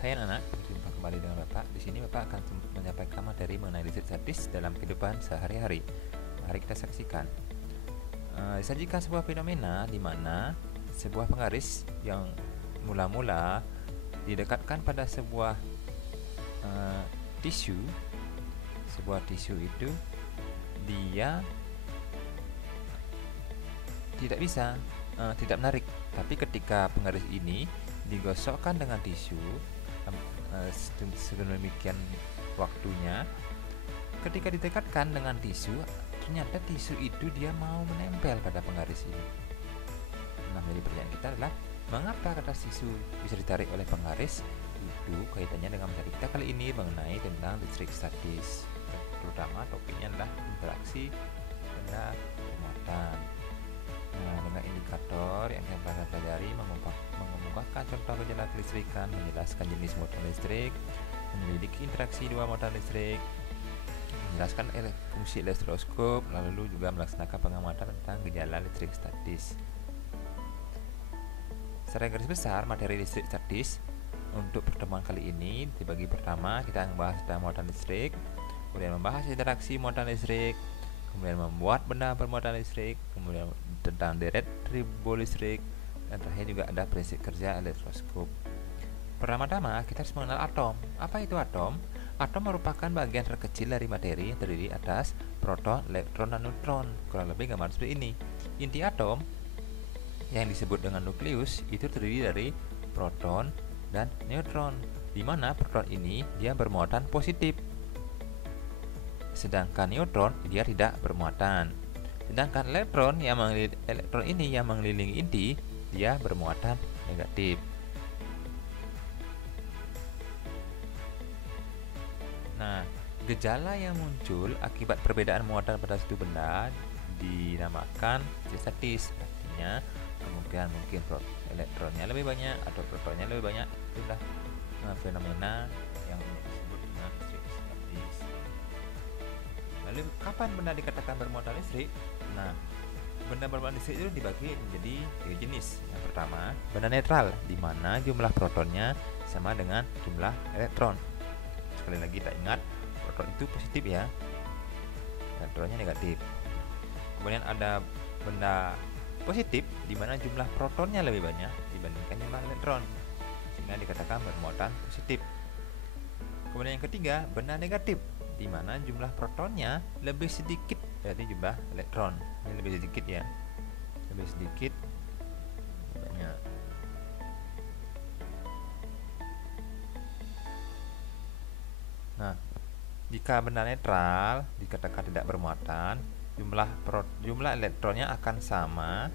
Hai anak-anak, berjumpa kembali dengan Bapak. Di sini Bapak akan menyampaikan materi mengenai listrik statis dalam kehidupan sehari-hari. Mari kita saksikan. Disajikan sebuah fenomena di mana sebuah penggaris yang mula-mula didekatkan pada sebuah tisu. Sebuah tisu itu dia tidak menarik. Tapi ketika penggaris ini digosokkan dengan tisu sedemikian waktunya, ketika didekatkan dengan tisu, ternyata tisu itu dia mau menempel pada penggaris ini. Nah, jadi pertanyaan kita adalah mengapa kata tisu bisa ditarik oleh penggaris? Itu kaitannya dengan materi kita kali ini mengenai tentang listrik statis. Terutama topiknya adalah interaksi benda bermuatan. Nah, dengan indikator yang kita pelajari mengemukakan contoh gejala kelistrikan, menjelaskan jenis muatan listrik, menyelidiki interaksi dua muatan listrik, menjelaskan fungsi elektroskop, lalu juga melaksanakan pengamatan tentang gejala listrik statis. Secara garis besar, materi listrik statis untuk pertemuan kali ini dibagi pertama kita membahas tentang muatan listrik, kemudian membahas interaksi muatan listrik, kemudian membuat benda bermuatan listrik, kemudian tentang deret ribolistrik, dan terakhir juga ada prinsip kerja elektroskop. Pertama-tama kita harus mengenal atom. Apa itu atom? Atom merupakan bagian terkecil dari materi yang terdiri atas proton, elektron, dan neutron. Kurang lebih gambar seperti ini. Inti atom yang disebut dengan nukleus itu terdiri dari proton dan neutron, di mana proton ini dia bermuatan positif, sedangkan neutron dia tidak bermuatan. Sedangkan elektron ini yang mengelilingi inti dia bermuatan negatif. Nah, gejala yang muncul akibat perbedaan muatan pada suatu benda dinamakan listrik statis. Artinya kemungkinan mungkin elektronnya lebih banyak atau protonnya lebih banyak, itulah fenomena yang disebut dengan listrik statis. Lalu kapan benda dikatakan bermuatan listrik? Nah, benda bermuatan listrik itu dibagi menjadi tiga jenis. Yang pertama, benda netral, di mana jumlah protonnya sama dengan jumlah elektron. Sekali lagi kita ingat, proton itu positif ya, elektronnya negatif. Kemudian ada benda positif, di mana jumlah protonnya lebih banyak dibandingkan jumlah elektron, sehingga dikatakan bermuatan positif. Kemudian yang ketiga, benda negatif, di mana jumlah protonnya lebih sedikit dari jumlah elektron. Ini lebih sedikit ya, lebih sedikit banyak. Nah, jika benda netral dikatakan tidak bermuatan, jumlah elektronnya akan sama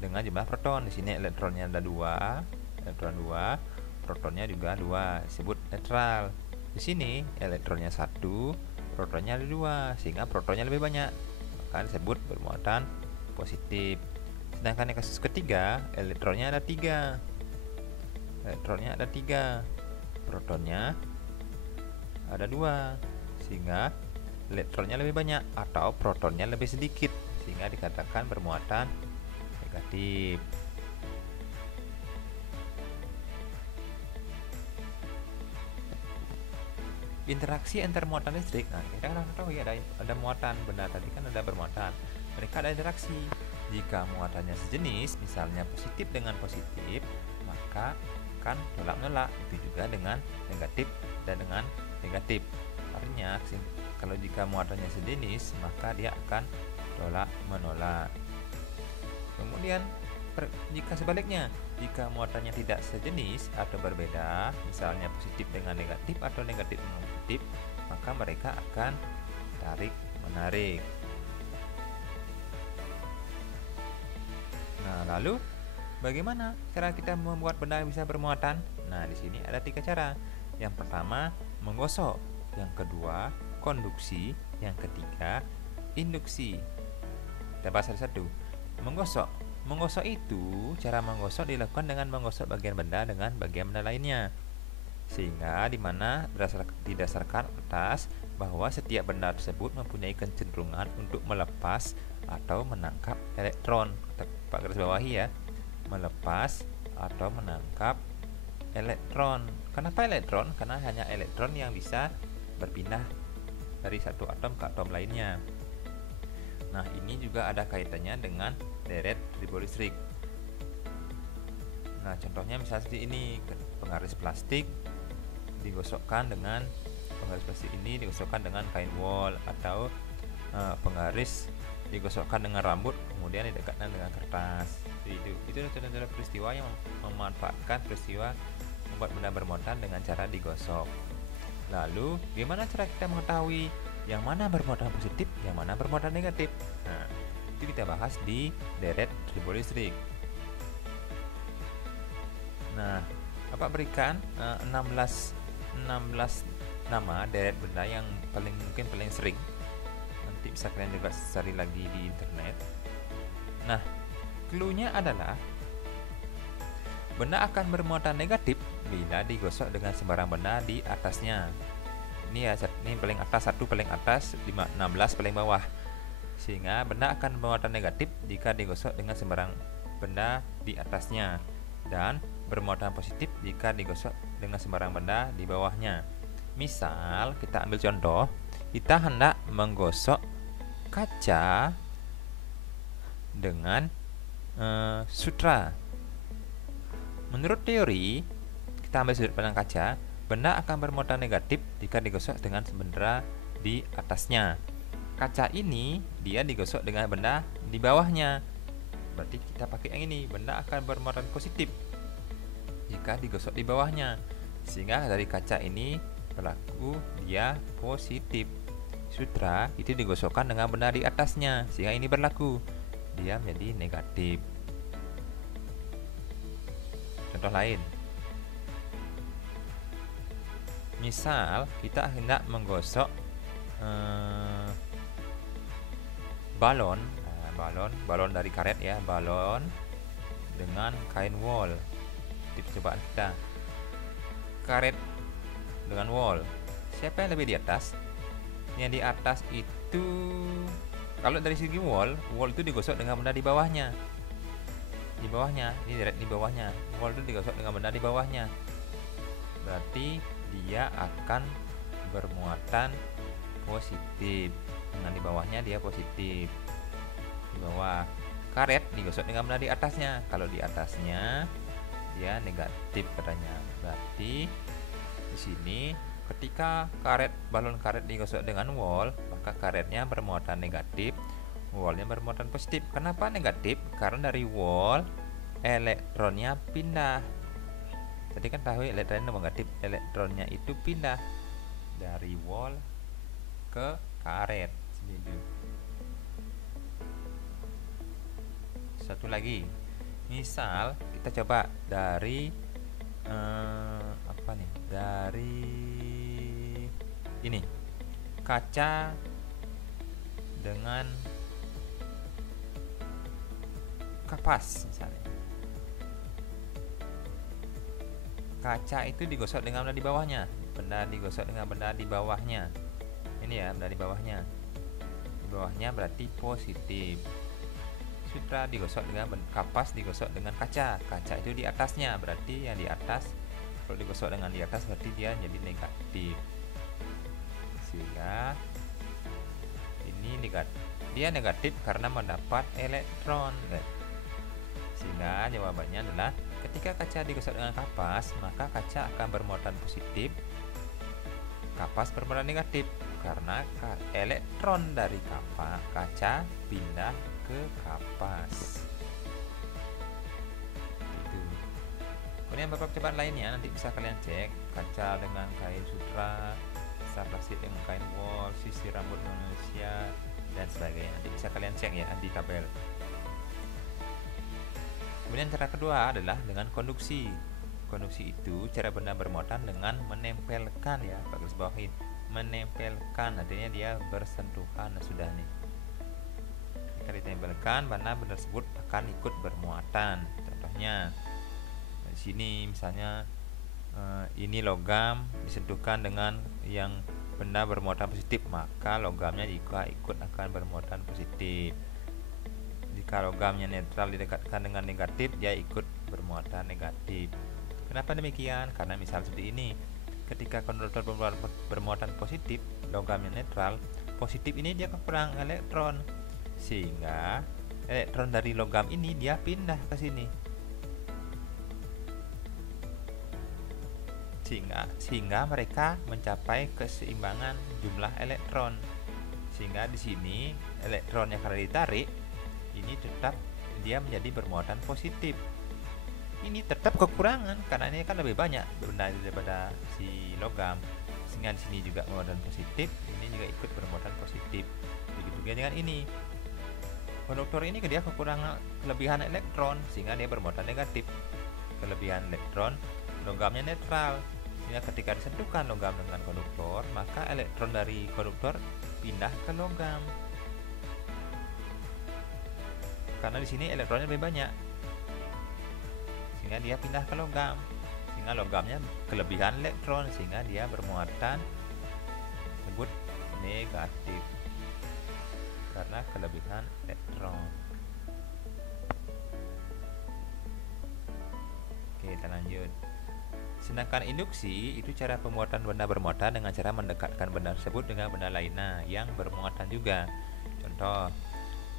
dengan jumlah proton. Di sini elektronnya ada 2, elektron 2, protonnya juga 2, disebut netral. Di sini elektronnya 1, protonnya ada 2, sehingga protonnya lebih banyak, maka disebut bermuatan positif. Sedangkan yang kasus ketiga, elektronnya ada 3, protonnya ada 2, sehingga elektronnya lebih banyak atau protonnya lebih sedikit, sehingga dikatakan bermuatan negatif. Interaksi antar muatan listrik. Nah, kita kan tahu ya ada muatan, benda tadi kan ada bermuatan. Mereka ada interaksi. Jika muatannya sejenis, misalnya positif dengan positif, maka akan tolak-menolak. Itu juga dengan negatif dan dengan negatif. Artinya kalau jika muatannya sejenis, maka dia akan tolak-menolak. Kemudian jika sebaliknya, jika muatannya tidak sejenis atau berbeda, misalnya positif dengan negatif atau negatif dengan positif, maka mereka akan tarik-menarik. Nah, lalu bagaimana cara kita membuat benda bisa bermuatan? Nah, di sini ada 3 cara. Yang pertama, menggosok. Yang kedua, konduksi. Yang ketiga, induksi. Kita bahas satu-satu. Menggosok. Menggosok itu, cara menggosok dilakukan dengan menggosok bagian benda dengan bagian benda lainnya, sehingga dimana didasarkan atas bahwa setiap benda tersebut mempunyai kecenderungan untuk melepas atau menangkap elektron. Pak garis bawahi ya, melepas atau menangkap elektron. Kenapa elektron? Karena hanya elektron yang bisa berpindah dari satu atom ke atom lainnya. Nah, ini juga ada kaitannya dengan deret ribolistrik. Nah, contohnya misalnya seperti ini, penggaris plastik digosokkan dengan kain wol, atau penggaris digosokkan dengan rambut kemudian didekatkan dengan kertas. Itu adalah peristiwa yang memanfaatkan peristiwa membuat benda bermuatan dengan cara digosok. Lalu gimana cara kita mengetahui yang mana bermuatan positif, yang mana bermuatan negatif? Nah, itu kita bahas di deret ribolistrik. Nah, Bapak berikan 16 nama deret benda yang paling sering. Nanti bisa kalian juga cari lagi di internet. Nah, clue-nya adalah benda akan bermuatan negatif bila digosok dengan sembarang benda di atasnya. Ini ya, ini paling atas, 1 paling atas, 16 paling bawah. Sehingga benda akan bermuatan negatif jika digosok dengan sembarang benda di atasnya, dan bermuatan positif jika digosok dengan sembarang benda di bawahnya. Misal, kita ambil contoh, kita hendak menggosok kaca dengan sutra. Menurut teori, kita ambil sudut pandang kaca, benda akan bermuatan negatif jika digosok dengan benda di atasnya. Kaca ini dia digosok dengan benda di bawahnya. Berarti kita pakai yang ini, benda akan bermuatan positif jika digosok di bawahnya. Sehingga dari kaca ini berlaku dia positif. Sutra itu digosokkan dengan benda di atasnya, sehingga ini berlaku dia menjadi negatif. Contoh lain, misal kita hendak menggosok balon dari karet ya, balon dengan kain wol. Tips cobaan kita, karet dengan wol, siapa yang lebih di atas? Yang di atas itu, kalau dari segi wol itu digosok dengan benda di bawahnya. Ini deret di bawahnya, wol itu digosok dengan benda di bawahnya. Berarti dia akan bermuatan positif. Dengan di bawahnya dia positif. Di bawah karet digosok dengan benda di atasnya. Kalau di atasnya dia negatif katanya. Berarti di sini ketika balon karet digosok dengan wol, maka karetnya bermuatan negatif, wolnya bermuatan positif. Kenapa negatif? Karena dari wol elektronnya pindah. Tadi kan tahu elektronnya negatif, elektronnya itu pindah dari wol ke karet. Satu lagi, misal kita coba dari dari ini, kaca dengan kapas misalnya. Kaca itu digosok dengan benda di bawahnya, benda digosok dengan benda di bawahnya. Ini ya, benda di bawahnya. Di bawahnya berarti positif. Sutra digosok dengan kapas, digosok dengan kaca. Kaca itu di atasnya, berarti yang di atas, kalau digosok dengan di atas berarti dia jadi negatif. Sehingga ini dia negatif karena mendapat elektron. Sehingga jawabannya adalah ketika kaca digosok dengan kapas, maka kaca akan bermuatan positif, kapas bermuatan negatif karena elektron dari kaca pindah ke kapas. Itu. Kemudian beberapa percobaan lainnya nanti bisa kalian cek, kaca dengan kain sutra, sisa plastik dengan kain wol, sisi rambut manusia, dan sebagainya. Nanti bisa kalian cek ya di tabel. Kemudian cara kedua adalah dengan konduksi. Konduksi itu cara benda bermuatan dengan menempelkan ya, Pak garis bawahi, menempelkan, artinya dia bersentuhan. Sudah nih, jika ditempelkan, benda tersebut akan ikut bermuatan. Contohnya di sini misalnya ini logam disentuhkan dengan yang benda bermuatan positif, maka logamnya juga ikut akan bermuatan positif. Jika logamnya netral didekatkan dengan negatif, dia ikut bermuatan negatif. Kenapa demikian? Karena misal seperti ini, ketika konduktor bermuatan positif, logamnya netral, positif ini dia kekurangan elektron, sehingga elektron dari logam ini dia pindah ke sini, sehingga mereka mencapai keseimbangan jumlah elektron. Sehingga di sini elektronnya kalau ditarik, ini tetap dia menjadi bermuatan positif. Ini tetap kekurangan karena ini kan lebih banyak benda daripada si logam, sehingga di sini juga bermuatan positif, ini juga ikut bermuatan positif. Begitu juga dengan ini, konduktor ini dia kekurangan kelebihan elektron, sehingga dia bermuatan negatif. Kelebihan elektron, logamnya netral, sehingga ketika disentuhkan logam dengan konduktor, maka elektron dari konduktor pindah ke logam. Karena di sini elektronnya lebih banyak, sehingga dia pindah ke logam, sehingga logamnya kelebihan elektron, sehingga dia bermuatan disebut negatif karena kelebihan elektron. Oke, kita lanjut. Sedangkan induksi itu cara pembuatan benda bermuatan dengan cara mendekatkan benda tersebut dengan benda lainnya yang bermuatan juga. Contoh,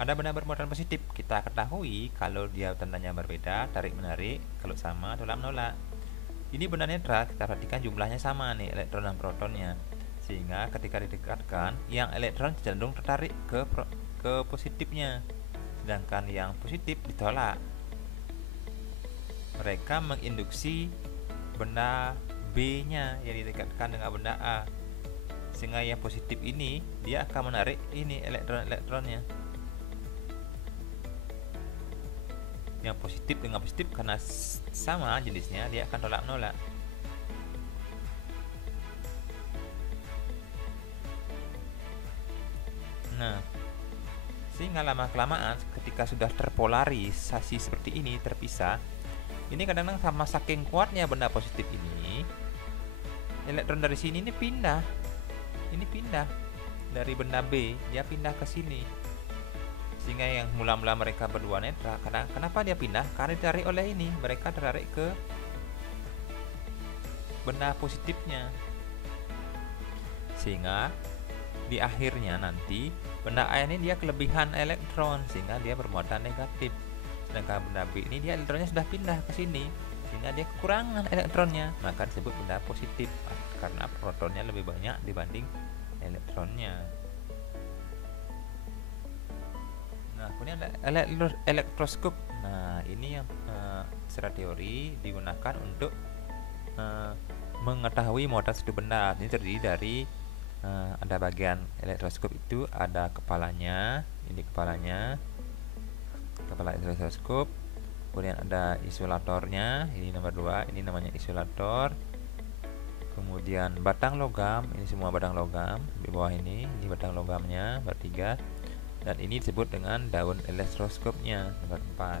ada benda bermuatan positif, kita ketahui kalau dia tandanya berbeda, tarik menarik, kalau sama tolak menolak. Ini benda netral, kita perhatikan jumlahnya sama nih, elektron dan protonnya, sehingga ketika didekatkan, yang elektron cenderung tertarik ke positifnya, sedangkan yang positif ditolak. Mereka menginduksi benda B nya yang didekatkan dengan benda A, sehingga yang positif ini dia akan menarik ini elektronnya. Yang positif dengan positif karena sama jenisnya, dia akan tolak menolak. Nah, sehingga lama kelamaan ketika sudah terpolarisasi seperti ini, terpisah, ini kadang-kadang sama saking kuatnya benda positif ini, elektron dari sini ini pindah dari benda B, dia pindah ke sini, sehingga yang mula-mula mereka berdua netral. Kenapa dia pindah? Karena ditarik oleh ini, mereka tertarik ke benda positifnya, sehingga di akhirnya nanti benda A ini dia kelebihan elektron, sehingga dia bermuatan negatif. Sedangkan benda B ini dia elektronnya sudah pindah ke sini, sehingga dia kekurangan elektronnya, maka disebut benda positif karena protonnya lebih banyak dibanding elektronnya. Nah, kemudian ada elektroskop. Nah, ini yang secara teori digunakan untuk mengetahui muatan suatu benda. Ini terdiri dari ada bagian elektroskop itu ada kepalanya, ini kepala elektroskop, kemudian ada isolatornya, ini nomor 2, ini namanya isolator, kemudian batang logam, ini semua batang logam di bawah ini batang logamnya bertiga, dan ini disebut dengan daun elektroskopnya nomor 4.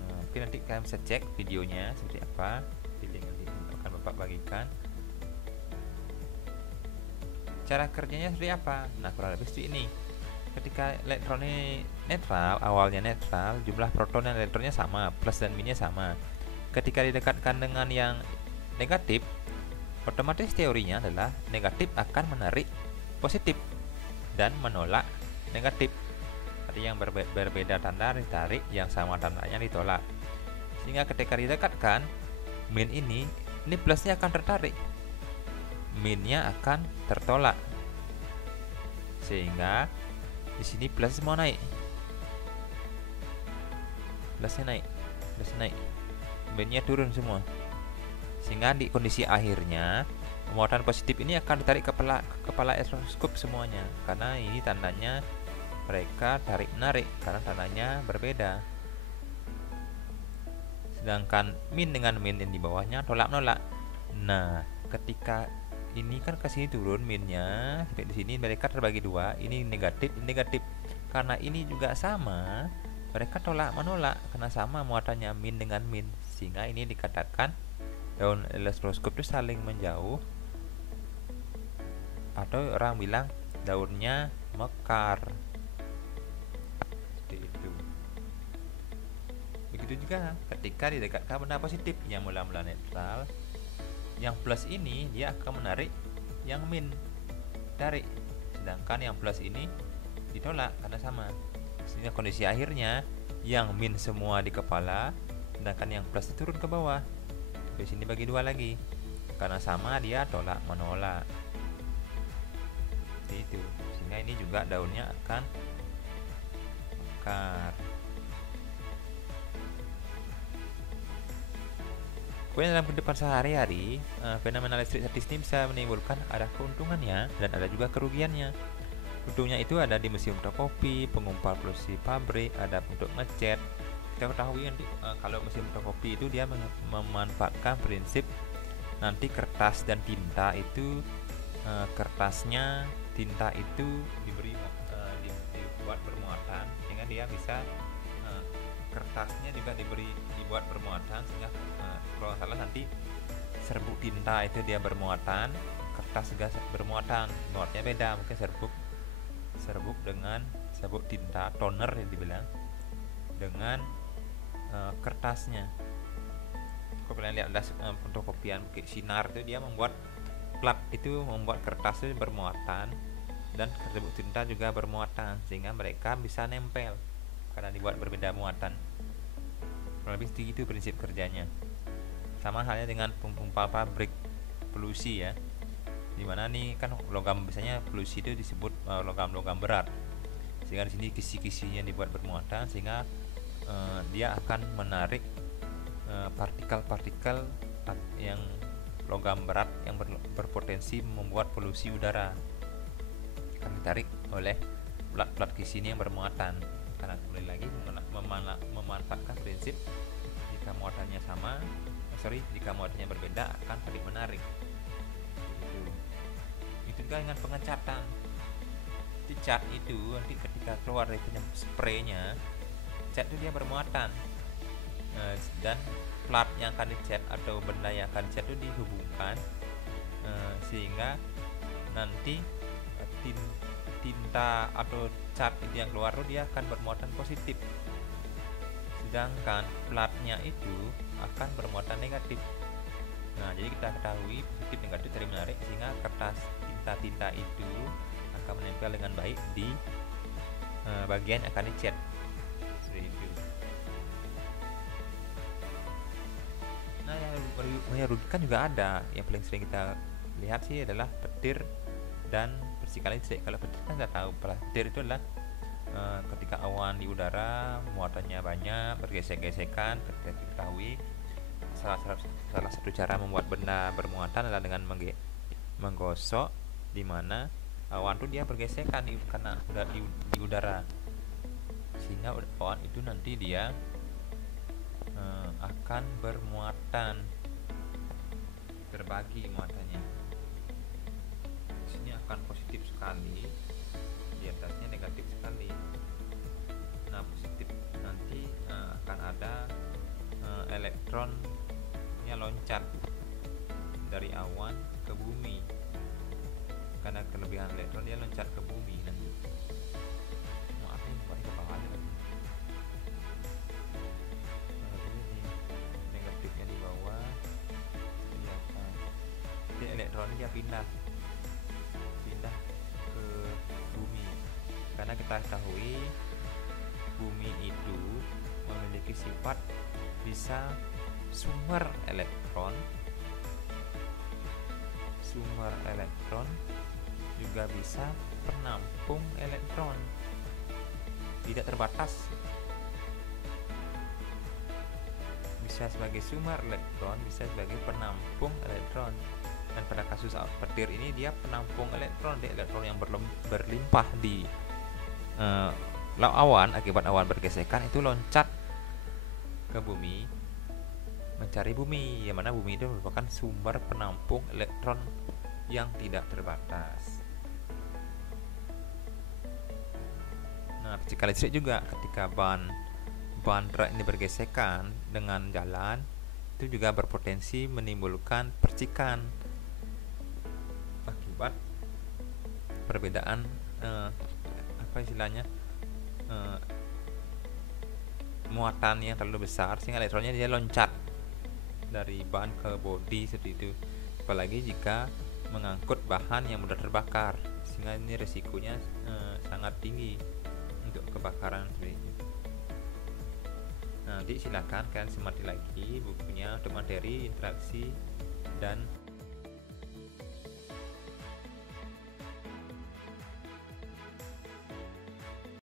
Nah, mungkin nanti kalian bisa cek videonya seperti apa, nanti akan Bapak bagikan. Cara kerjanya seperti apa? Nah, kurang lebih seperti ini. Ketika elektronnya netral, awalnya netral, jumlah proton dan elektronnya sama, plus dan minusnya sama. Ketika didekatkan dengan yang negatif, otomatis teorinya adalah negatif akan menarik positif dan menolak negatif. Tadi yang berbeda tanda ditarik, yang sama tandanya ditolak. Sehingga ketika didekatkan, min ini plusnya akan tertarik, minnya akan tertolak, sehingga di sini plus semua naik, plusnya naik, minnya turun semua, sehingga di kondisi akhirnya muatan positif ini akan ditarik ke kepala elektroskop semuanya, karena ini tandanya mereka tarik menarik karena tandanya berbeda. Sedangkan min dengan min yang di bawahnya tolak menolak. Nah, ketika ini kan ke sini turun minnya, sampai di sini mereka terbagi dua, ini negatif, ini negatif. Karena ini juga sama, mereka tolak menolak karena sama muatannya min dengan min, sehingga ini dikatakan daun elektroskop itu saling menjauh, atau orang bilang daunnya mekar. Seperti itu. Begitu juga ketika didekatkan benda positif yang mula-mula netral, yang plus ini dia akan menarik yang min tarik, sedangkan yang plus ini ditolak karena sama. Sehingga kondisi akhirnya yang min semua di kepala, sedangkan yang plus turun ke bawah. Di sini bagi dua lagi, karena sama dia tolak menolak. Seperti itu. Sehingga ini juga daunnya akan mekar. Kemudian dalam kehidupan sehari-hari, fenomena listrik statis ini bisa menimbulkan ada keuntungannya dan ada juga kerugiannya. Untungnya itu ada di mesin fotokopi, pengumpal polusi pabrik, ada untuk ngecat. Kita ketahui kalau mesin fotokopi itu dia memanfaatkan prinsip nanti kertas dan tinta itu, kertasnya, tinta itu dibuat bermuatan sehingga dia bisa, kertasnya juga dibuat bermuatan sehingga kalau salah nanti serbuk tinta itu dia bermuatan, kertas juga bermuatan, muatnya beda, mungkin serbuk dengan serbuk tinta toner yang dibilang dengan kertasnya. Kalau kalian lihat ada fotokopian sinar itu dia membuat plat itu, membuat kertas itu bermuatan dan serbuk tinta juga bermuatan sehingga mereka bisa nempel karena dibuat berbeda muatan. Kurang lebih itu prinsip kerjanya. Sama halnya dengan pengumpal pabrik polusi ya, dimana nih kan logam, biasanya polusi itu disebut logam-logam berat, sehingga di sini kisi-kisinya dibuat bermuatan sehingga dia akan menarik partikel-partikel yang logam berat yang berpotensi membuat polusi udara, akan ditarik oleh plat-plat kisi ini yang bermuatan. Karena kembali lagi memanfaatkan prinsip jika muatannya sama, jika muatannya berbeda akan saling menarik. Itu juga dengan pengecatan. Cat itu nanti ketika keluar dari spraynya, cat itu dia bermuatan, dan plat yang akan dicat atau benda yang akan dicat itu dihubungkan, sehingga nanti tinta atau cat itu yang keluar itu dia akan bermuatan positif, sedangkan platnya itu akan bermuatan negatif. Nah, jadi kita ketahui positif negatif saling menarik sehingga kertas tinta itu akan menempel dengan baik di bagian yang akan dicat. Seperti itu. Nah, yang merugikan juga ada. Yang paling sering kita lihat sih adalah petir dan percikan listrik. Kalau petir kan nggak tahu, petir itu adalah ketika awan di udara muatannya banyak bergesek-gesekan. Ketika diketahui salah satu cara membuat benda bermuatan adalah dengan menggosok, di mana awan itu dia bergesekan karena udah di udara, sehingga awan itu nanti dia akan bermuatan, terbagi muatannya. Sini akan positif sekali, di atasnya negatif sekali. Nah, positif nanti akan ada elektronnya loncat dari awan ke bumi, karena kelebihan elektron dia loncat ke bumi nanti. Maaf ini buat ke bawah aja lagi. Negatifnya di bawah, jadi elektron dia pindah ke bumi, karena kita ketahui bumi itu memiliki sifat bisa sumber elektron juga bisa penampung elektron, tidak terbatas, bisa sebagai sumber elektron, bisa sebagai penampung elektron. Dan pada kasus petir ini dia penampung elektron, dia elektron yang berlimpah di awan, akibat awan bergesekan itu loncat ke bumi, mencari bumi, yang mana bumi itu merupakan sumber penampung elektron yang tidak terbatas. Nah, percikan listrik juga ketika ban truk ini bergesekan dengan jalan, itu juga berpotensi menimbulkan percikan akibat perbedaan apa istilahnya, muatan yang terlalu besar sehingga elektronnya dia loncat dari ban ke bodi seperti itu. Apalagi jika mengangkut bahan yang mudah terbakar, sehingga ini resikonya sangat tinggi untuk kebakaran seperti itu. Nanti silakan kalian semati lagi bukunya untuk materi interaksi dan